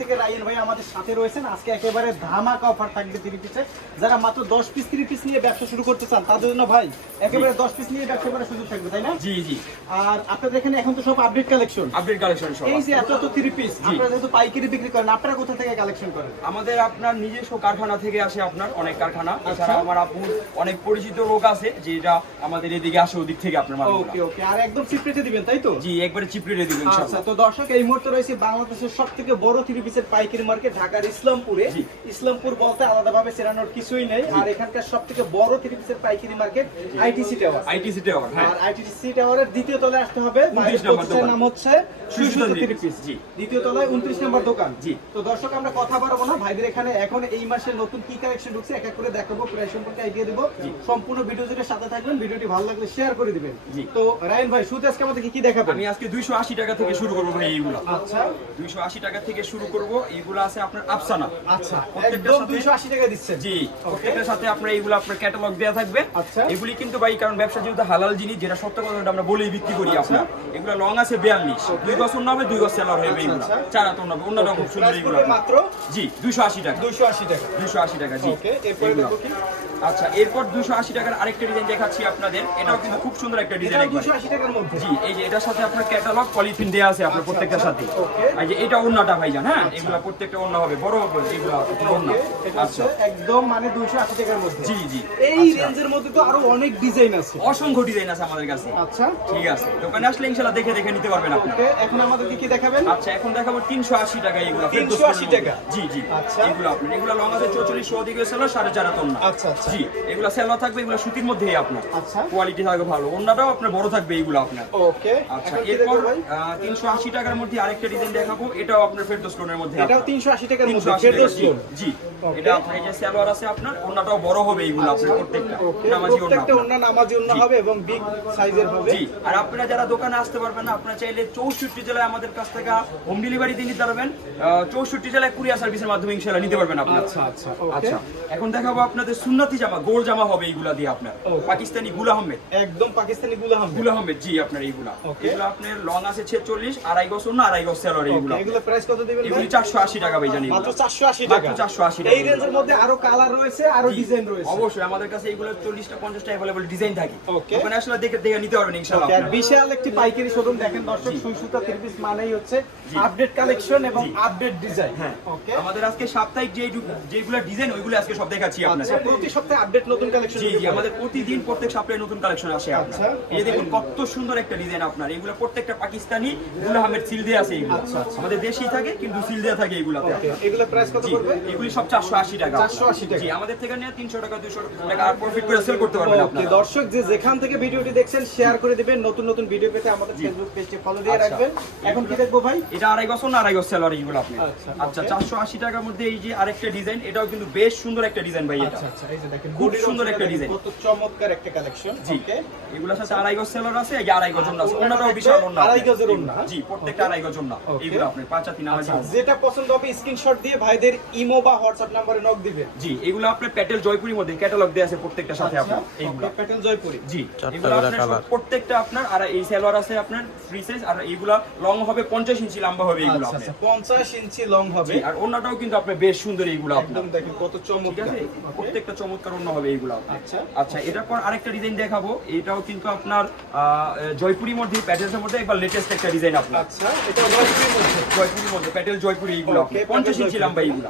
থেকে রায়ন ভাই আমাদের সাথে রয়েছেন। আজকে একেবারে ধামাকা অফার থাকবে থ্রি পিসে যারা মাত্র দশ পিস থ্রি পিস নিয়ে ব্যবসা শুরু করতে চান তাদের জন্য ভাই একেবারে দশ পিস নিয়ে ব্যবসা করার সুযোগ থাকবে তাই না? জি জি। আর আপনাদের এখানে এখন তো সব আপডেট কালেকশন আপডেট কালেকশন সব এই যে এত এত থ্রি পিস আপনারা যেহেতু পাইকারি বিক্রি করেন আপনারা কোথা থেকে কালেকশন করেন? আমাদের আপনার নিজস্ব কারখানা থেকে আসে আপনার অনেক কারখানা। আচ্ছা। এছাড়া আমার আপু অনেক পরিচিত লোক আছে যেটা আমাদের এদিকে আসে ওদিক থেকে আপনার ওকে ওকে। আর একদম চিপড়েতে দিবেন তাই তো? জি একবারে চিপড়ে দিবেন আচ্ছা তো দর্শক এই মুহূর্তে রয়েছে বাংলাদেশের সব থেকে বড় থ্রি পিসের পাইকারি মার্কেট ঢাকার ইসলামপুরে। ইসলামপুর বলতে আলাদাভাবে চেনানোর কিছুই নেই। আর এখানকার সব থেকে বড় থ্রি পিসের পাইকারি market ITC tower ITC tower আর আইটিসি টাওয়ারের দ্বিতীয় তলায় আসতে হবে। 29 ভাইয়ের নম্বর প্রতিষ্ঠানের দোকান। নাম হচ্ছে থ্রি পিস দ্বিতীয় তলায় উনত্রিশ নম্বর দোকান। জি। তো দর্শক আমরা কথা বাড়াবো না। ভাইদের এখানে এখন এই মাসে নতুন কি কালেকশন ঢুকছে এক এক করে দেখাবো প্রায় সম্পর্কে আইডিয়া দেবো। সম্পূর্ণ ভিডিও জুড়ে সাথে থাকবেন। ভিডিওটি ভালো লাগলে শেয়ার করে দিবেন। তো রায়ন ভাই শুরুতে আজকে আমাদের কি কি দেখাবেন? আমি আজকে দুইশো আশি টাকা থেকে শুরু করব ভাই এইগুলা। আচ্ছা। দুইশো আশি টাকা থেকে শুরু করব এইগুলো আছে আপনার আফসানা। আচ্ছা একদম টাকা দিচ্ছেন। জি প্রত্যেকটার সাথে আপনার এইগুলো আপনার ক্যাটালগ থাকবে। আচ্ছা। এগুলি কিন্তু ভাই কারণ ব্যবসা যেহেতু হালাল জিনিস যেটা সত্য কথা আমরা বলেই বিক্রি করি আপনার। এগুলো লং আছে বিয়াল্লিশ। দুই বছর হবে দুই বছর সেলার হবে আচ্ছা। চার হবে অন্যরকম খুব সুন্দর এগুলো মাত্র জি দুইশো আশি টাকা। দুইশো আশি টাকা। দুইশো আশি টাকা জি। ওকে এরপরে কি? আচ্ছা টাকার আরেকটা ডিজাইন দেখাচ্ছি আপনাদের। এটাও কিন্তু খুব সুন্দর একটা ডিজাইন এটাও দুশো আশি টাকার মধ্যে? জি এই যে এটার সাথে আপনার ক্যাটালগ পলিথিন দেওয়া আছে আপনার আচ্ছা, প্রত্যেকটার আচ্ছা, সাথে। ওকে। এই যে এটা অন্যটা ভাইজান হ্যাঁ? এগুলা প্রত্যেকটা ওন্না হবে। বড় এগুলা হচ্ছে আচ্ছা। একদম মানে দুইশো আশি টাকার মধ্যে। জি জি। এই রেঞ্জের মধ্যে তো আরও অনেক ডিজাইন আছে। অসংখ্য ডিজাইন আছে আমাদের কাছে। আচ্ছা। ঠিক আছে। দোকানে আসলে দেখে দেখে নিতে পারবেন আপনি। এখন আমাদেরকে কি দেখাবেন? আচ্ছা এখন দেখাবো তিনশো আশি টাকা এগুলো 380 টাকা? জি জি। আচ্ছা। এগুলো এগুলো লং আছে চৌচল্লিশ ওদিকে সেলো সাড়ে চার হাত আচ্ছা আচ্ছা। জি এগুলো সেলো থাকবে এগুলো সুতির মধ্যেই আপনার। আচ্ছা। কোয়ালিটি থাকবে ভালো। অন্যটাও আপনার বড় থাকবে এইগুলো আপনার। ওকে। আচ্ছা এরপর দেখব ভাই? তিনশো আশি টাকার মধ্যে আরেকটা ডিজাইন দেখাবো। এটাও আপনার ফেরদোস লোনের মধ্যে এটাও টাকার মধ্যে ফেরদৌস জি, লোন। জি। Okay. এটা আপনার সালোয়ার আছে আপনার ওন্নাটাও বড় হবে এইগুলো আপনার প্রত্যেকটা নামাজি ওন্না প্রত্যেকটা ওন্না নামাজি ওন্না হবে এবং বিগ সাইজের হবে। জি আর আপনারা যারা দোকানে আসতে পারবেন না আপনারা চাইলে চৌষট্টি জেলায় আমাদের কাছ থেকে হোম ডেলিভারি দিয়ে নিতে পারবেন। আহ, চৌষট্টি জেলায় কুরিয়ার সার্ভিসের মাধ্যমে নিতে পারবেন আপনারা। আচ্ছা আচ্ছা আচ্ছা এখন দেখাবো আপনাদের সুন্নাতি জামা গোল জামা হবে এইগুলা দিয়ে আপনার। পাকিস্তানি গুলা আহমেদ। একদম পাকিস্তানি গুলামগুলা আহমেদ জি আপনার এইগুলা. এগুলো আপনার লং আছে ছেচল্লিশ আড়াই বছর না আড়াই এইগুলো এগুলো। প্রাইস কত দিবেন চারশো আশি টাকা ভাই জানি মাত্র 480 মাত্র টাকা। 480 টাকা। এই রেঞ্জের মধ্যে আরও কালার রয়েছে আরও ডিজাইন রয়েছে। অবশ্যই আমাদের কাছে এইগুলো চল্লিশটা পঞ্চাশটা অ্যাভেলেবল ডিজাইন থাকে. ওখানে আসলে দেখে দেখে নিতে পারবেন ইনশাল্লাহ বিশাল একটি পাইকারি শোরুম দেখেন দর্শক সুই সুতা পিস মানেই হচ্ছে আপডেট কালেকশন এবং আপডেট ডিজাইন হ্যাঁ। ওকে আমাদের আজকে সাপ্তাহিক যে যেগুলো ডিজাইন ওইগুলো আজকে সব দেখাচ্ছি আচ্ছা আপনাদের প্রতি সপ্তাহে আপডেট নতুন কালেকশন জি জি আমাদের প্রতিদিন প্রত্যেক সপ্তাহে নতুন কালেকশন আসে আচ্ছা, এই দেখুন কত সুন্দর একটা ডিজাইন আপনার। এগুলো প্রত্যেকটা পাকিস্তানি গুল আহমেদ সিল দেয়া আছে এগুলো। আচ্ছা, আচ্ছা। আমাদের দেশেই থাকে কিন্তু সিল দেয়া থাকে এগুলাতে। এগুলো প্রাইস কত পড়বে? এগুলি সব চারশো আশি টাকা। 480 টাকা। জি আমাদের থেকে নিয়ে তিনশো টাকা দুশো টাকা আর প্রফিট করে সেল করতে পারবেন আপনারা। দর্শক যে যেখান থেকে ভিডিওটি দেখছেন শেয়ার করে দিবেন। নতুন নতুন ভিডিও পেতে আমাদের ফেসবুক পেজটি ফলো দিয়ে আচ্ছা। রাখবেন। এখন কি দেখব ভাই? এটা আড়াই বছর না আড়াই বছর সেলার এইগুলো আপনি? আচ্ছা, আচ্ছা চারশো আশি টাকার মধ্যে এই যে আরেকটা ডিজাইন এটাও কিন্তু বেশ সুন্দর একটা ডিজাইন ভাই এটা। আচ্ছা আচ্ছা এই যে দেখেন খুব সুন্দর একটা। কত চমৎকার একটা কালেকশন জি। এগুলোর সাথে আড়াই গজ সেলার আছে এই আড়াই গজ আছে। থাকবে বিশাল আড়াই গজের। জি প্রত্যেকটা আড়াই গজ আপনার পাঁচাতি নামাজি ওন্না। যেটা পছন্দ হবে স্ক্রিনশট দিয়ে ভাইদের ইমো বা হোয়াটসঅ্যাপ নম্বরে নক দিবেন। জি এগুলো আপনার প্যাটেল জয়পুরির মধ্যে ক্যাটালগ দেওয়া আছে প্রত্যেকটা সাথে আপনার এইগুলো। প্যাটেল জয়পুরি জি এগুলো আপনার প্রত্যেকটা আপনার আর এই সেলোয়ার আছে আপনার ফ্রি সাইজ আর এইগুলা লং হবে পঞ্চাশ ইঞ্চি লম্বা হবে এইগুলো আচ্ছা আপনার। আচ্ছা 50 ইঞ্চি লং হবে। আর ওন্নাটাও কিন্তু বেশ সুন্দর এইগুলো একদম দেখেন কত চমৎকার। প্রত্যেকটা চমৎকার হবে এইগুলো আচ্ছা। আচ্ছা এটার পর আরেকটা ডিজাইন দেখাবো। এটাও কিন্তু আপনার জয়পুরি মধ্যে মধ্যে একবার লেটেস্ট একটা ডিজাইন আপনার। আচ্ছা এটা জয়পুরির মধ্যে। জয়পুরির মধ্যে প্যাটেল জয়পুরি এইগুলো Okay, পঞ্চাশ প্যাটেল ইঞ্চি লম্বা এইগুলো.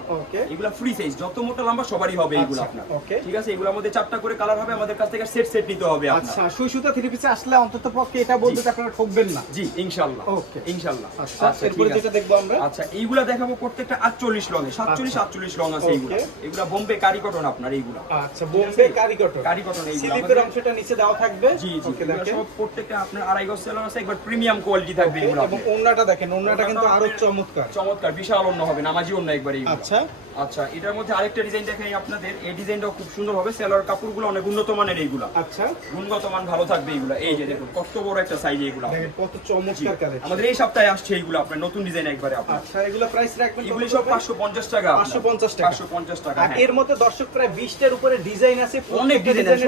এগুলো ফ্রি সাইজ যত মোটা লম্বা সবারই হবে এইগুলো আচ্ছা, আপনার. ঠিক আছে? এগুলোর মধ্যে চারটা করে কালার হবে আমাদের কাছ থেকে সেট সেট নিতে হবে আচ্ছা সুই সুতা থ্রি পিসে আসলে অন্তত পক্ষে এটা বলতে আপনারা ঠকবেন না। জি ইনশাল্লাহ। Okay. ইনশাল্লাহ। আচ্ছা আচ্ছা এরপরে যেটা দেখব আমরা। আচ্ছা এইগুলা দেখাবো প্রত্যেকটা আটচল্লিশ লং এ সাতচল্লিশ আচ্ছা। আটচল্লিশ লং আছে এইগুলা। এগুলা বোম্বে কারিকটন আপনার এইগুলা। আচ্ছা বোম্বে কারিগটর কারিকটন এইগুলা স্লিপের আমাদের- অংশটা নিচে দেওয়া থাকবে। জি জি ওকে এগুলা দেখেন। সব প্রত্যেকটা আপনার আড়াই গজ সেলর আছে একবার প্রিমিয়াম কোয়ালিটি থাকবে এগুলো এবং ওন্নাটা দেখেন ওন্নাটা কিন্তু আরও চমৎকার। চমৎকার বিশাল অন্য হবে নামাজি অন্য একবার এইগুলো। আচ্ছা। আচ্ছা এটার মধ্যে আরেকটা ডিজাইন দেখাই আপনাদের। এই ডিজাইনটাও খুব সুন্দর হবে সেলর কাপড়গুলো অনেক উন্নত মানের এইগুলা। আচ্ছা। গুণগত মান ভালো থাকবে এইগুলা। এই যে দেখুন কত বড় একটা সাইজ এইগুলা। কত চমৎকার আমাদের এই সপ্তাহে আসছে এইগুলো আপনার আপনার নতুন ডিজাইন একবারে আপনার। আচ্ছা এগুলো প্রাইস রাখবেন এগুলি সব পাঁচশো পঞ্চাশ টাকা 550 টাকা। পাঁচশো পঞ্চাশ টাকা আর হ্যাঁ। এর মধ্যে দর্শক প্রায় 20টার উপরে ডিজাইন আছে অনেক ডিজাইন আছে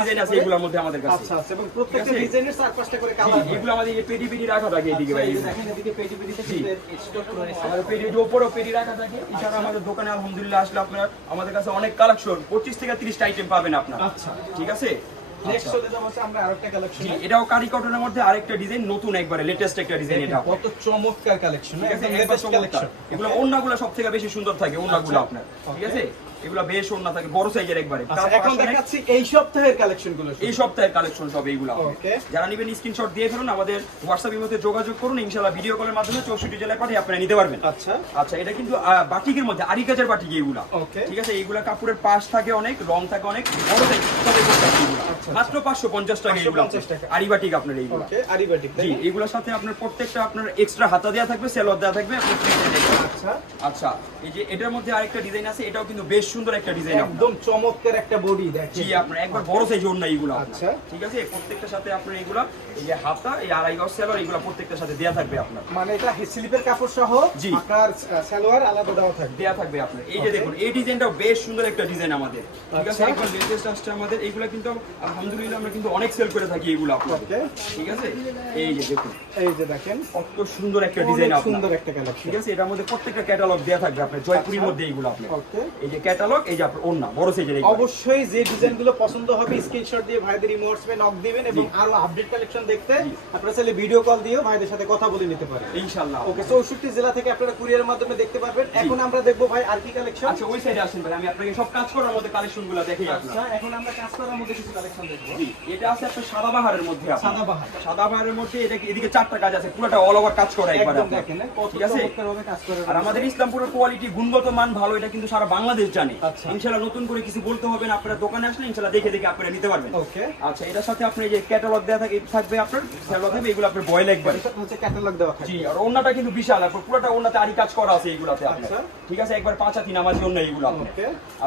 ডিজাইন আছে এগুলোর মধ্যে আমাদের কাছে। আচ্ছা আচ্ছা এবং প্রত্যেকটা ডিজাইনের চার পাঁচটা করে কালার এগুলো আমাদের এই পেটি পেটি রাখা থাকে এদিকে ভাই। দেখেন এদিকে পেটি পেটিতে জি। স্টক আমাদের পেটির উপরেও পেটি রাখা থাকে। এছাড়া আমাদের দোকানে আলহামদুলিল্লাহ আসলে আপনার আমাদের কাছে অনেক কালেকশন পঁচিশ থেকে তিরিশটা আইটেম পাবেন আপনার। আচ্ছা। ঠিক আছে? নেক্সট। চলে যাব আমরা আরেকটা কালেকশন এটাও কারি কটনের মধ্যে আরেকটা ডিজাইন নতুন একবারে লেটেস্ট একটা ডিজাইন এটা কত চমৎকার কালেকশন একদম লেটেস্ট কালেকশন এগুলো ওন্নাগুলো সব বেশি সুন্দর থাকে ওন্নাগুলো। আপনার। ঠিক আছে? এগুলো বেশ ওন্না থাকে বড় সাইজের একবারে। এখন দেখাচ্ছি এই সপ্তাহের কালেকশনগুলো এই সপ্তাহের কালেকশন সব এইগুলো যারা নেবেন স্ক্রিনশট দিয়ে ফেলুন আমাদের হোয়াটসঅ্যাপের মধ্যে যোগাযোগ করুন ইনশাআল্লাহ ভিডিও কলের মাধ্যমে চৌষট্টি জেলায় পাঠিয়ে আপনারা নিতে পারবেন। আচ্ছা। আচ্ছা এটা কিন্তু বাটিকের মধ্যে আরি কাজের বাটিক এইগুলা। ঠিক আছে এইগুলা কাপড়ের পাশ থাকে অনেক রং থাকে অনেক বড় সাইজ তবে এইগুলা। আচ্ছা, মাত্র পাঁচশো পঞ্চাশ টাকা এইগুলা। 550 টাকা। আরি বাটিক আপনার এইগুলা। আরিবাটিক জি এগুলোর সাথে আপনার প্রত্যেকটা আপনার এক্সট্রা হাতা দেওয়া থাকবে সেলর দেওয়া থাকবে। আচ্ছা। আচ্ছা এই যে এটার মধ্যে আরেকটা ডিজাইন আছে এটাও কিন্তু বেশ সুন্দর একটা ডিজাইন একদম চমৎকার একটা বডি জি আপনার একবার বড় সাইজ ওড়না এইগুলো আচ্ছা। ঠিক আছে প্রত্যেকটার সাথে আপনার এইগুলা এই যে হাতা এই আড়াই গজ সেলর এইগুলো প্রত্যেকটার সাথে দেওয়া থাকবে আপনার। মানে এটা স্লিপের কাপড় সহ জি। আপনার সালোয়ার আলাদা দেওয়া থাকবে। দেয়া থাকবে আপনার। এই যে দেখুন এই ডিজাইনটাও বেশ সুন্দর একটা ডিজাইন আমাদের। ঠিক আছে আচ্ছা। একবার লেটেস্ট আসছে আমাদের। এইগুলা কিন্তু আলহামদুলিল্লাহ আমরা কিন্তু অনেক সেল করে থাকি Okay. ঠিক আছে? এই যে দেখুন। এই যে দেখেন। কত সুন্দর একটা ডিজাইন আপনার। সুন্দর একটা কালেকশন ঠিক আছে? এটার মধ্যে প্রত্যেকটা ক্যাটালগ দেয়া থাকবে আপনার জয়পুরের আচ্ছা। মধ্যে এইগুলো আপনার। এই যে ক্যাটালগ এই যে আপনার ওন্না বড় সাইজের অবশ্যই যে ডিজাইনগুলো পছন্দ হবে স্ক্রিনশট দিয়ে ভাইদের ইমো হোয়াটসঅ্যাপে নক দিবেন এবং আরও আপডেট কালেকশন দেখতে। আপনারা চাইলে ভিডিও কল দিয়েও ভাইদের সাথে কথা বলে নিতে পারেন। ইনশাআল্লাহ। ওকে চৌষট্টি জেলা থেকে আপনারা কুরিয়ারের মাধ্যমে দেখতে পারবেন। এখন আমরা দেখব ভাই আর কি কালেকশন আচ্ছা ওই সাইডে আসেন ভাই আমি আপনাকে সব কাজ করার মধ্যে কালেকশনগুলো দেখি আপনার আচ্ছা এখন আমরা কাজ করার মধ্যে কিছু কালেকশন এটা আছে আপনার সাদাবাহারের মধ্যে আপনার। সাদাবাহার। সাদাবাহারের মধ্যে এটা এদিকে চারটা কাজ আছে পুরোটা অল ওভার কাজ করা একবার দেখেন ঠিক আছে? আর আমাদের ইসলামপুরের কোয়ালিটি গুণগত মান ভালো এটা কিন্তু সারা বাংলাদেশ জানে। আচ্ছা। ইনশাআল্লাহ নতুন করে কিছু বলতে হবে না আপনারা দোকানে আসলে ইনশাআল্লাহ দেখে দেখে আপনারা নিতে পারবেন। ওকে। আচ্ছা এটার সাথে আপনি যে ক্যাটালগ থাকে থাকবে আপনার ক্যাটালগ থাকবে এগুলো আপনার বয়েল একবার। এটা হচ্ছে ক্যাটালগ দেওয়া থাকে। জি আর ওন্নাটা কিন্তু বিশাল আর পুরোটা ওন্নাতে আরি কাজ করা আছে এইগুলাতে আপনার। আচ্ছা। ঠিক আছে? একবার পাঁচ হাতি নামাজি ওন্না এইগুলো আপনার।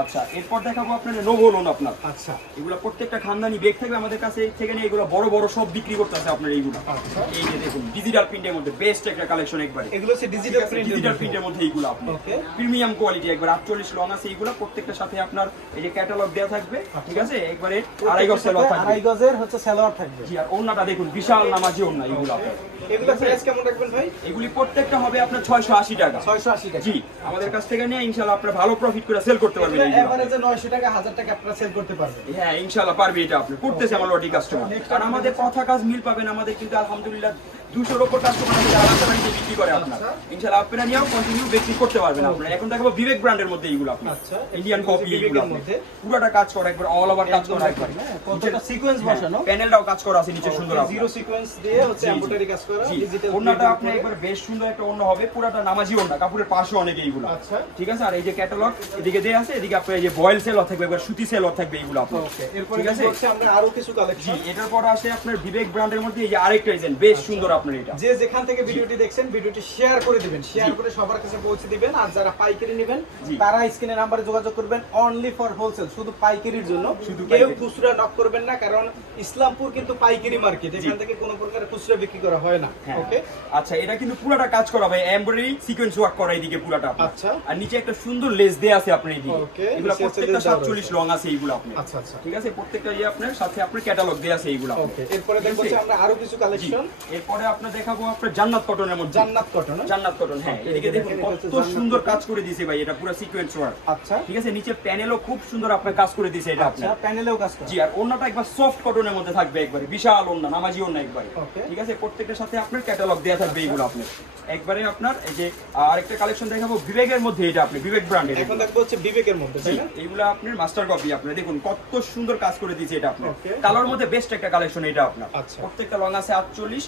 আচ্ছা এরপর দেখাবো আপনার নোভো লোন আপনার। আচ্ছা। এগুলো প্রত্যেকটা খানদানি বেগ থাকবে আমাদের কাছে থেকে নিয়ে এগুলো বড় বড় সব বিক্রি করতে আছে আপনার এইগুলো। আচ্ছা। এই যে দেখুন ডিজিটাল প্রিন্টের মধ্যে বেস্ট একটা কালেকশন একবার। এগুলো হচ্ছে ডিজিটাল প্রিন্ট ডিজিটাল প্রিন্টের মধ্যে। এইগুলো Okay. প্রিমিয়াম কোয়ালিটি একবার 48 লং আছে এইগুলো প্রত্যেকটার সাথে আপনার এই যে ক্যাটালগ দেওয়া থাকবে ঠিক আছে? একবারে আড়াই গজ সেলোয়ার থাকবে। আড়াই গজের হচ্ছে সালোয়ার থাকবে। জি আর ওন্নাটা দেখুন বিশাল নামাজি ওন্না এইগুলো আপনার। এগুলো প্রাইস কেমন রাখবেন ভাই? এগুলি প্রত্যেকটা হবে আপনার 680 টাকা। 680 টাকা। জি আমাদের কাছ থেকে নিয়ে ইনশাআল্লাহ আপনারা ভালো প্রফিট করে সেল করতে পারবেন এগুলো এইগুলো এভারেজে 900 টাকা 1000 টাকা আপনারা সেল করতে পারবেন। হ্যাঁ ইনশাআল্লাহ পারবে এটা আপনি। করতেছে আমার লটি কাস্টমার কারণ আমাদের কথা কাজ মিল পাবেন আমাদের কিন্তু আলহামদুলিল্লাহ দুশোর ওপর কাস্টমার আছে যারা বিক্রি করে আপনার। ইনশাআল্লাহ আপনারা নিয়েও কন্টিনিউ বিক্রি করতে পারবেন আপনারা। এখন দেখাবো বিবেক ব্র্যান্ডের মধ্যে এইগুলো আপনার। আচ্ছা, ইন্ডিয়ান কপি মধ্যে। পুরোটা কাজ করা একবার অল ওভার কাজ করা একবার। হ্যাঁ, কতটা সিকোয়েন্স বসানো। প্যানেলটাও কাজ করা আছে নিচে সুন্দর। জিরো সিকোয়েন্স দিয়ে হচ্ছে। এমব্রয়ডারি কাজ করা ডিজিটাল ওড়নাটা আপনি একবার বেশ সুন্দর একটা ওড়না হবে পুরাটা নামাজি ওড়না কাপড়ের পাশে অনেক এইগুলো। আচ্ছা। ঠিক আছে? আর এই যে ক্যাটালগ এদিকে দেয়া আছে এদিকে আপনার এই যে বয়েল সেল থাকবে একবার সুতি সেল থাকবে এইগুলো আপনার। এরপরে ঠিক আছে? হচ্ছে আমরা আরও কিছু কালেকশন এটার পর আসে আপনার বিবেক ব্র্যান্ডের মধ্যে এই যে আরেকটা ডিজাইন বেশ সুন্দর আপনার এটা। যে যেখান থেকে ভিডিওটি দেখছেন ভিডিওটি শেয়ার করে দিবেন। শেয়ার করে সবার কাছে পৌঁছে দিবেন আর যারা পাইকারি নেবেন তারা স্ক্রিনে নাম্বারে যোগাযোগ করবেন অনলি ফর হোলসেল শুধু পাইকারির জন্য। শুধু কেউ খুচরা নক করবেন না কারণ ইসলামপুর কিন্তু পাইকারি মার্কেট এখান থেকে কোনো প্রকার খুচরা বিক্রি করা হয় না হ্যাঁ। ওকে আচ্ছা এটা কিন্তু পুরাটা কাজ করা ভাই এমব্রয়ডারি সিকোয়েন্স ওয়ার্ক করা এইদিকে পুরাটা আচ্ছা। আর নিচে একটা সুন্দর লেস দেয়া আছে আপনার Okay, এগুলো প্রত্যেকটা lace 47 রং আছে এইগুলো আপনার। আচ্ছা আচ্ছা। ঠিক আছে? প্রত্যেকটা যে আপনার সাথে আপনার ক্যাটালগ দেয়া আছে এইগুলো। ওকে এরপরে দেখব আমরা আরও কিছু কালেকশন এরপরে আপনার দেখাবো আপনার জান্নাত কটনের মধ্যে। জান্নাত কটন জান্নাত কটন হ্যাঁ। এদিকে দেখুন দেখেন, এটা হচ্ছে কত সুন্দর কাজ করে দিয়েছে ভাই এটা পুরো সিকোয়েন্স ওয়ার্ক আচ্ছা। ঠিক আছে নিচে প্যানেলও খুব সুন্দর আপনার কাজ করে দিয়েছে এটা আচ্ছা প্যানেলেও কাজ করা। জি আর ওন্নাটা একবার সফট কটনের মধ্যে থাকবে একবারে বিশাল ওন্না নামাজি ওন্না একবারে। ঠিক আছে প্রত্যেকটার সাথে আপনার ক্যাটালগ দেয়া থাকবে এইগুলো আপনার। একবারে আপনার এই যে আরেকটা কালেকশন দেখাবো বিবেকের মধ্যে এটা আপনি বিবেক ব্র্যান্ডের এখন দেখব হচ্ছে বিবেকের মধ্যে এইগুলো আপনার মাস্টার কপি আপনার দেখুন কত সুন্দর কাজ করে দিয়েছে এটা আপনার. কালার মধ্যে বেস্ট একটা কালেকশন এটা আপনার। আচ্ছা। প্রত্যেকটা লং আছে আটচল্লিশ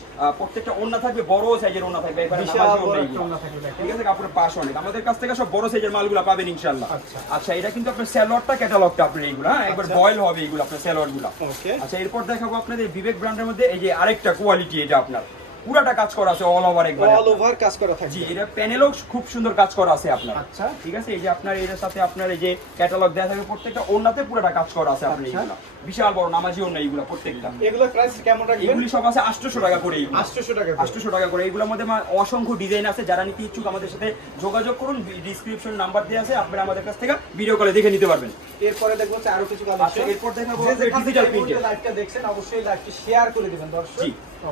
প্রত্যেকটা ওন্না থাকবে বড় সাইজের ওন্না থাকবে এবারে নামাজি ওন্না। ঠিক আছে কাপড়ের পাশ অনেক। আমাদের কাছ থেকে সব বড় সাইজের মালগুলো পাবেন ইনশাল্লাহ আচ্ছা। আচ্ছা এটা কিন্তু আপনার স্যালোয়ারটা ক্যাটালগটা আপনার এইগুলো হ্যাঁ? একবার আচ্ছা। বয়েল হবে এইগুলো আপনার স্যালোয়ারগুলো ওকে আচ্ছা এরপর দেখাবো আপনাদের বিবেক ব্র্যান্ডের মধ্যে এই যে আরেকটা কোয়ালিটি এটা আপনার। পুরাটা কাজ করা আছে অল ওভার একবার অল ওভার কাজ করা জি এটা প্যানেলও খুব সুন্দর কাজ করা আছে আপনার। আচ্ছা। ঠিক আছে? এই যে আপনার এর সাথে আপনার এই যে ক্যাটালগ দেওয়া থাকবে প্রত্যেকটা ওনাতে পুরোটা কাজ করা আছে আপনার আচ্ছা। বিশাল বড় নামাজি ওনা এইগুলা প্রত্যেকটা। এগুলো প্রাইস কেমন রাখবেন? এগুলি সব আছে 800 টাকা করে এইগুলো। 800 টাকা 800 টাকা করে। মধ্যে অসংখ্য ডিজাইন আছে। যারা নিতে ইচ্ছুক আমাদের সাথে যোগাযোগ করুন। ডিসক্রিপশন নাম্বার দেওয়া আছে। আপনারা আমাদের কাছ থেকে ভিডিও কলে দেখে নিতে পারবেন। এরপরে দেখব আরও কিছু আচ্ছা কালেকশন এরপর দেখাবো থেকে ডিজিটাল মুহূর্তে লাইভটা দেখছেন অবশ্যই লাইভটি শেয়ার করে দিবেন দর্শক।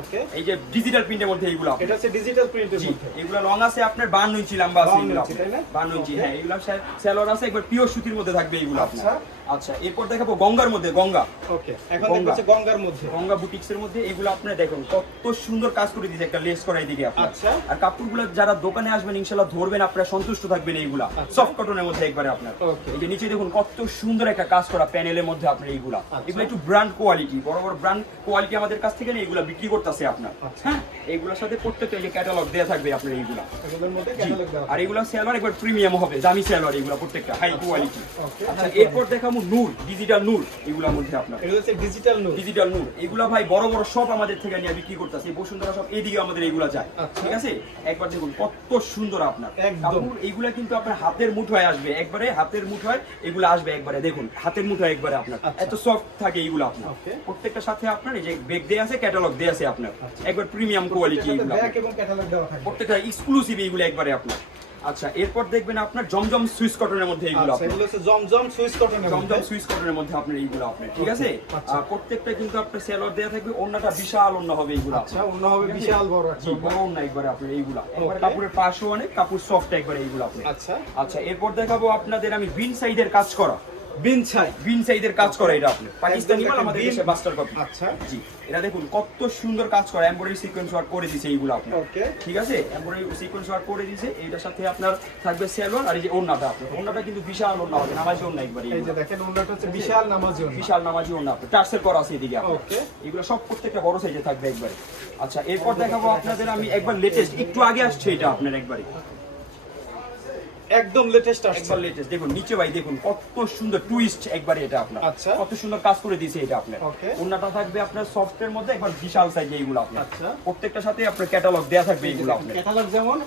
ওকে এই যে ডিজিটাল প্রিন্টের মধ্যে এইগুলো। এটা হচ্ছে ডিজিটাল প্রিন্টের মধ্যে। এগুলো লং আছে আপনার 52 ইঞ্চি লম্বা আছে এগুলো। ইঞ্চি, তাই না? আপনার 52 ইঞ্চি হ্যাঁ এগুলো সেলর আছে একবার পিওর সুতির মধ্যে থাকবে এইগুলো আচ্ছা। আচ্ছা এরপর দেখাবো গঙ্গার মধ্যে গঙ্গা। ওকে এখন গঙ্গার মধ্যে। গঙ্গা বুটিক্স এর মধ্যে এগুলো আপনি দেখুন কত সুন্দর কাজ করে দিয়েছে একটা লেস করা এদিকে আচ্ছা। আর কাপড়গুলো যারা দোকানে আসবেন ইনশাআল্লাহ ধরবেন আপনারা সন্তুষ্ট থাকবেন এইগুলা। আচ্ছা। সফট কটনের মধ্যে একবারে আপনার। এই যে নিচে দেখুন কত সুন্দর একটা কাজ করা প্যানেলের মধ্যে আপনার এইগুলা। আচ্ছা। এগুলো একটু ব্র্যান্ড কোয়ালিটি বড় বড় ব্র্যান্ড কোয়ালিটি আমাদের কাছ থেকে এগুলা বিক্রি করতেছে আপনার। আচ্ছা। হ্যাঁ? এইগুলোর সাথে প্রত্যেকটা যে ক্যাটালগ থাকবে আপনার এইগুলা। আর এগুলো সেলর একবার প্রিমিয়াম হবে দামি সেলর এগুলো প্রত্যেকটা হাই কোয়ালিটি আচ্ছা এরপর দেখাবো নূর ডিজিটাল নূর এগুলোর মধ্যে আপনার। এগুলো হচ্ছে ডিজিটাল নোট ডিজিটাল নূর। এগুলা ভাই বড় বড় সব আমাদের থেকে নিয়ে বিক্রি করতেছে বসুন্ধরা সব এইদিকে আমাদের এগুলা যায়। আচ্ছা। ঠিক আছে? একবার দেখুন কত সুন্দর আপনার। একদম। এইগুলা কিন্তু আপনার হাতের মুঠোয় আসবে। একবারে হাতের মুঠোয় এগুলো আসবে একবারে। দেখুন হাতের মুঠোয় একবারে আপনার। আচ্ছা। এত সফট থাকে এইগুলো আপনার। প্রত্যেকটা সাথে আপনার এই যে বেগ দেয়া আছে ক্যাটালগ দেয়া আছে আপনার। আচ্ছা। একবার প্রিমিয়াম কোয়ালিটি এগুলো ব্যাক এবং ক্যাটালগ দেওয়া থাকবে প্রত্যেকটা এক্সক্লুসিভ এইগুলো একবারে আপনার। আচ্ছা এরপর দেখবেন আপনার জমজম সুইস কটনের মধ্যে এইগুলো আছে এগুলো হচ্ছে জমজম সুইস কটনের জমজম সুইস কটনের মধ্যে আপনার এইগুলো আপনার ঠিক আছে? আচ্ছা। আর প্রত্যেকটা কিন্তু আপনার সেলর দেয়া থাকবে অন্যটা বিশাল অন্য হবে এইগুলো আচ্ছা অন্য হবে বিশাল বড় জি বড় অন্য একবার আপনার এইগুলো। একবার. কাপড়ের পাশও অনেক কাপড় সফট একবার এইগুলো আপনার। আচ্ছা। আচ্ছা এরপর দেখাবো আপনাদের আমি বিন সাইডের কাজ করা। বিন ছাই বিন সাইডের কাজ করা এটা আপনি। পাকিস্তানি মাল আমাদের দেশে মাস্টার কপি আচ্ছা। জি এটা দেখুন কত সুন্দর কাজ করা এমব্রয়ডারি সিকোয়েন্স ওয়ার্ক করে দিয়েছে এইগুলো আপনার ওকে ঠিক আছে? এমব্রয়ডারি সিকোয়েন্স ওয়ার্ক করে দিয়েছে এইটার সাথে আপনার থাকবে সেলর আর এই যে ওন্নাটা আপনার। ওন্নাটা কিন্তু বিশাল ওন্না হবে নামাজি ওন্না একবারে এই যে দেখেন ওনাটা হচ্ছে বিশাল নামাজি ওনা বিশাল নামাজি ওন্না আপনার। টার্সেল করা আছে এদিকে আপনার। ওকে এগুলো সব প্রত্যেকটা বড় সাইজে থাকবে একবারে। আচ্ছা এরপর দেখাবো আপনাদের আমি একবার লেটেস্ট একটু আগে আসছে এটা আপনার একবারে। একদম লেটেস্ট একবার লেটেস্ট দেখুন নিচে ভাই দেখুন কত সুন্দর টুইস্ট একবারে এটা আপনার। আচ্ছা। কত সুন্দর কাজ করে দিয়েছে এটা আপনার. ওন্নাটা থাকবে আপনার সফটের মধ্যে একবার বিশাল সাইজ এইগুলো আপনার। আচ্ছা। প্রত্যেকটার সাথে আপনার ক্যাটালগ দেয়া থাকবে এইগুলো আপনার। ক্যাটালগ যেমন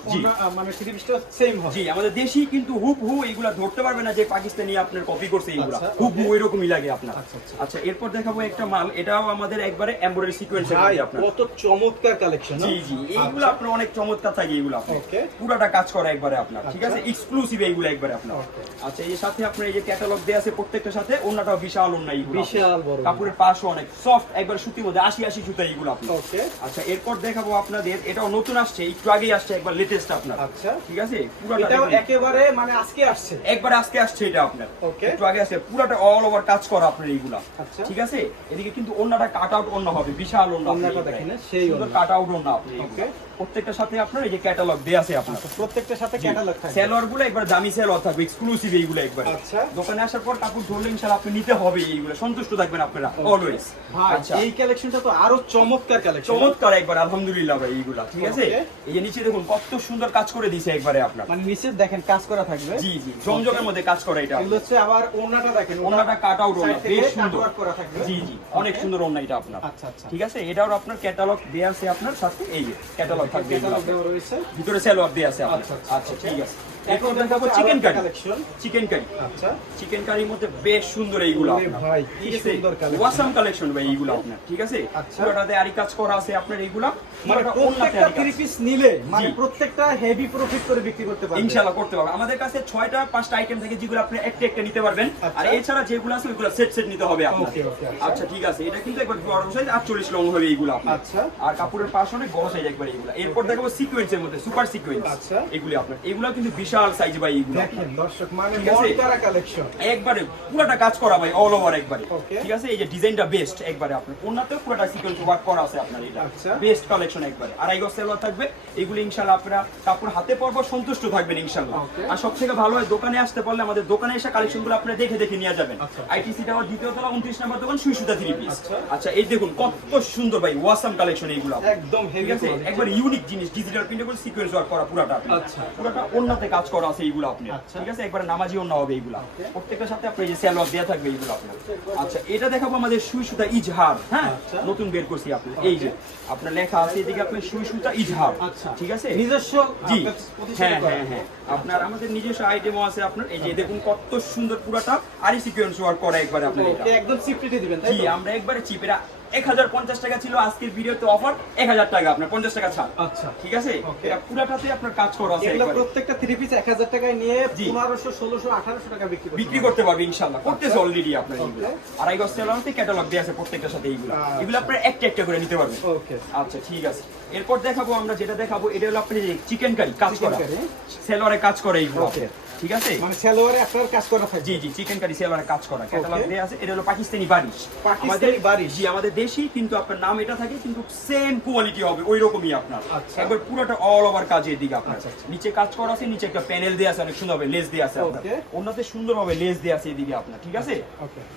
মানে পিসটা সেম হবে জি আমাদের দেশি কিন্তু হুব হু এগুলা ধরতে পারবে না যে পাকিস্তানি আপনার কপি করছে এইগুলা। আচ্ছা, হুব হু এরকমই লাগে আপনার। আচ্ছা, আচ্ছা। এরপর দেখাবো একটা মাল এটাও আমাদের একবারে এমব্রয়ডারি সিকোয়েন্সের ভাই মধ্যে আপনার। কত চমৎকার কালেকশন জি জি এইগুলো আপনার অনেক চমৎকার থাকে এইগুলো আপনার. পুরাটা কাজ করা একবারে আপনার ঠিক। আছে? এক্সক্লুসিভ এইগুলো একবারে আপনার। আচ্ছা এই সাথে আপনার এই যে ক্যাটালগ দেয়া আছে প্রত্যেকটার সাথে অন্যটাও বিশাল অন্য এইগুলো আপনার। বিশাল বড় কাপড়ের পাশও অনেক সফট একবার সুতির মধ্যে আশি আশি সুতা এইগুলো আপনার। ওকে আচ্ছা এরপর দেখাবো আপনাদের এটাও নতুন আসছে একটু আগেই আসছে একবার লেটেস্ট আপনার। আচ্ছা। ঠিক আছে? পুরাটা এটাও। একেবারে মানে আজকে আসছে। একবার আজকে আসছে এটা আপনার। Okay. একটু আগে আসছে পুরাটা অল ওভার কাজ করা আপনার এইগুলা। আচ্ছা। ঠিক আছে? এদিকে কিন্তু অন্যটা কাট আউট অন্য হবে বিশাল অন্য ওড়নাটা দেখেন সেই। কাট আউট অন্য আপনি Okay. প্রত্যেকটার সাথে আপনার এই যে ক্যাটালগ দেয়া আছে আপনার। আচ্ছা, প্রত্যেকটার সাথে ক্যাটালগ থাকবে। সেলর গুলো একবার দামি সেলর থাকবে এক্সক্লুসিভ এইগুলো একবার। আচ্ছা। দোকানে আসার পর কাপড় ধরলে ইনশাআল্লাহ আপনি নিতে হবে এইগুলো সন্তুষ্ট থাকবেন আপনারা অলওয়েজ আচ্ছা। এই কালেকশনটা তো আরও চমৎকার কালেকশন চমৎকার একবার আলহামদুলিল্লাহ ভাই এইগুলা ঠিক আছে? এই যে নিচে দেখুন কত সুন্দর কাজ করে দিয়েছে একবারে আপনার। মানে নিচে দেখেন কাজ করা থাকবে। জি জি জমজমের মধ্যে কাজ করা এটা এগুলো হচ্ছে আবার ওড়নাটা দেখেন ওনাটা কাট আউট ওনা side থেকে বেশ সুন্দর। করা থাকবে। জি জি অনেক সুন্দর ওনা এটা আপনার। আচ্ছা আচ্ছা। ঠিক আছে? এটাও আপনার ক্যাটালগ দেয়া আছে আপনার সাথে এই যে ক্যাটালগ থাকবে ক্যাটালগ। দেওয়া রয়েছে। ভিতরে সেলোয়ার দেয়া আছে আচ্ছা, আচ্ছা, আচ্ছা ঠিক আছে। এখন দেখাবো চিকেন কারি চিকেন কারি আচ্ছা। চিকেন কারির মধ্যে বেশ সুন্দর এইগুলো ভাই, কি সুন্দর collection। ওয়াসাম কালেকশন ভাই এইগুলো আপনার। ঠিক আছে? আচ্ছা। পুরোটাতে আরি কাজ করা আছে আপনার এইগুলা। মানে প্রত্যেকটা থ্রি পিস নিলে মানে প্রত্যেকটা হেভি প্রফিট করে বিক্রি করতে পারবে। ইনশাআল্লাহ করতে পারবেন আমাদের কাছে ছয়টা পাঁচটা আইটেম থেকে যেগুলো আপনি একটা একটা নিতে পারবেন। আচ্ছা। আর এছাড়া যেগুলো আছে ওইগুলো সেট সেট নিতে হবে আপনার। আচ্ছা। আচ্ছা ঠিক আছে। এটা কিন্তু একবার বড় সাইজ 48 লং হবে এইগুলো আপনার। আচ্ছা। আর কাপড়ের পাশ অনেক বড় সাইজ একবার এইগুলো। এরপর দেখাবো সিকোয়েন্সের মধ্যে সুপার সিকোয়েন্স আচ্ছা। এগুলি আপনার। এগুলো কিন্তু বিশাল সাইজ ভাই এইগুলো দেখেন দর্শক মানে কালেকশন একবারে পুরোটা কাজ করা ভাই অল ওভার একবারে। ঠিক আছে? এই যে ডিজাইনটা বেস্ট একবারে আপনার। ওনাতেও পুরোটা সিকোয়েন্স ওয়ার্ক করা আছে আপনার এটা। আচ্ছা। বেস্ট কালেকশন একবারে। আড়াই গজ সেলোয়ার থাকবে এগুলি ইনশাআল্লাহ আপনারা কাপড় হাতে পরব সন্তুষ্ট থাকবেন ইনশাআল্লাহ। আর সব থেকে ভালো হয় দোকানে আসতে পারলে আমাদের দোকানে এসে কালেকশনগুলো আপনারা দেখে দেখে নিয়ে যাবেন। আচ্ছা। আইটিসি টাওয়ার দ্বিতীয় তলা 29 নম্বর দোকান সুই সুতা থ্রি পিস আচ্ছা। আচ্ছা এই দেখুন কত সুন্দর ভাই ওয়াসাম কালেকশন এইগুলো একদম হেভি আছে? একবার ইউনিক জিনিস ডিজিটাল প্রিন্টেবল সিকোয়েন্স ওয়ার্ক করা পুরোটা। আচ্ছা। পুরোটা ওন্নাতে কাজ কাজ করা আছে এইগুলো আপনার। আচ্ছা। ঠিক আছে? একবার নামাজিও না হবে এইগুলা। Okay. প্রত্যেকটার সাথে আপনার এই যে স্যালোয়ার দেওয়া থাকবে এইগুলো আপনার। আচ্ছা এটা দেখাবো আমাদের সুই সুতা ইজহার হ্যাঁ? আচ্ছা। নতুন বের করছি আপনি এই যে আপনার লেখা আছে এদিকে আপনার সুই সুতা ইজহার। আচ্ছা। ঠিক আছে? নিজস্ব জি। হ্যাঁ হ্যাঁ হ্যাঁ। আপনার আমাদের নিজস্ব আইটেমও আছে আপনার। এই যে দেখুন কত সুন্দর পুরাটা আরি সিকোয়েন্স ওয়ার্ক করা একবারে আপনার একদম সিফটিতে দিবেন জি আমরা একবারে চিপ এটা এক হাজার পঞ্চাশ টাকা ছিল আজকের ভিডিওতে অফার এক হাজার টাকা আপনার পঞ্চাশ টাকা ছাড় আচ্ছা ঠিক আছে এটা পুরাটাতে আপনার কাজ করা আছে প্রত্যেকটা থ্রি পিস এক হাজার টাকায় নিয়ে জি। পনেরোশো ষোলোশো আঠারোশো টাকা বিক্রি করতে বিক্রি। করতে পারবে ইনশাল্লাহ করতেছে আচ্ছা। অলরেডি আপনার. আড়াই গজ সেলারতে ক্যাটালগ আছে প্রত্যেকটার সাথে এইগুলো আচ্ছা। এগুলো আপনার একটা একটা করে নিতে পারবেন ওকে আচ্ছা ঠিক আছে এরপর দেখাবো আমরা যেটা দেখাবো এটা হলো আপনি চিকেন কারি কাজ করা। সেলরে কাজ করে এইগুলো. ঠিক আছে মানে সেলোয়ারে আপনার কাজ করা থাকে জি জি চিকেন কারি সেলোয়ারে কাজ করা ক্যাটালগ দেয়া আছে এটা হলো পাকিস্তানি বারিশ পাকিস্তানি বারিশ। জি আমাদের দেশি কিন্তু আপনার নাম এটা থাকে কিন্তু সেম কোয়ালিটি হবে ওই রকমই আপনার আচ্ছা। একবার পুরোটা অল ওভার কাজের দিকে আপনার আচ্ছা, আচ্ছা। নিচে কাজ করা আছে নিচে একটা প্যানেল দেওয়া আছে অনেক সুন্দর হবে লেস দেয়া আছে আপনার. অন্যতে সুন্দর হবে লেস দেয়া আছে এদিকে আপনার ঠিক আছে.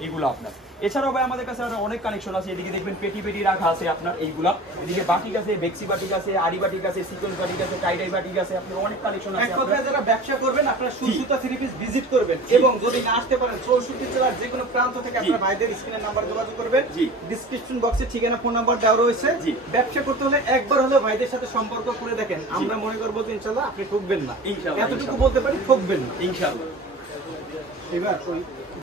এগুলো আপনার এছাড়াও ভাই আমাদের কাছে আরও অনেক কানেকশন আছে। এদিকে দেখবেন পেটি পেটি রাখা আছে আপনার এইগুলা। এদিকে বাটিক আছে বেক্সি বাটিক আছে আড়ি বাটিক আছে সিকোয়েন্স বাটিক আছে টাইডাই বাটিক আছে আপনার অনেক কালেকশন আছে আপনার কথায় যারা ব্যবসা করবেন আপনারা সুসুতা থ্রি পিস ভিজিট করবেন এবং যদি না আসতে পারেন চৌষট্টি জেলার যে কোনো প্রান্ত থেকে আপনার ভাইদের স্ক্রিনের নাম্বার যোগাযোগ করবেন। জি। ডিসক্রিপশন বক্সে ঠিকানা ফোন নাম্বার দেওয়া রয়েছে। জি। ব্যবসা করতে হলে একবার হলে ভাইদের সাথে সম্পর্ক করে দেখেন। আমরা মনে করব যে ইনশাল্লাহ আপনি ঠকবেন না। ইনশাল্লাহ, এতটুকু বলতে পারি ঠকবেন না। ইনশাআল্লাহ এবার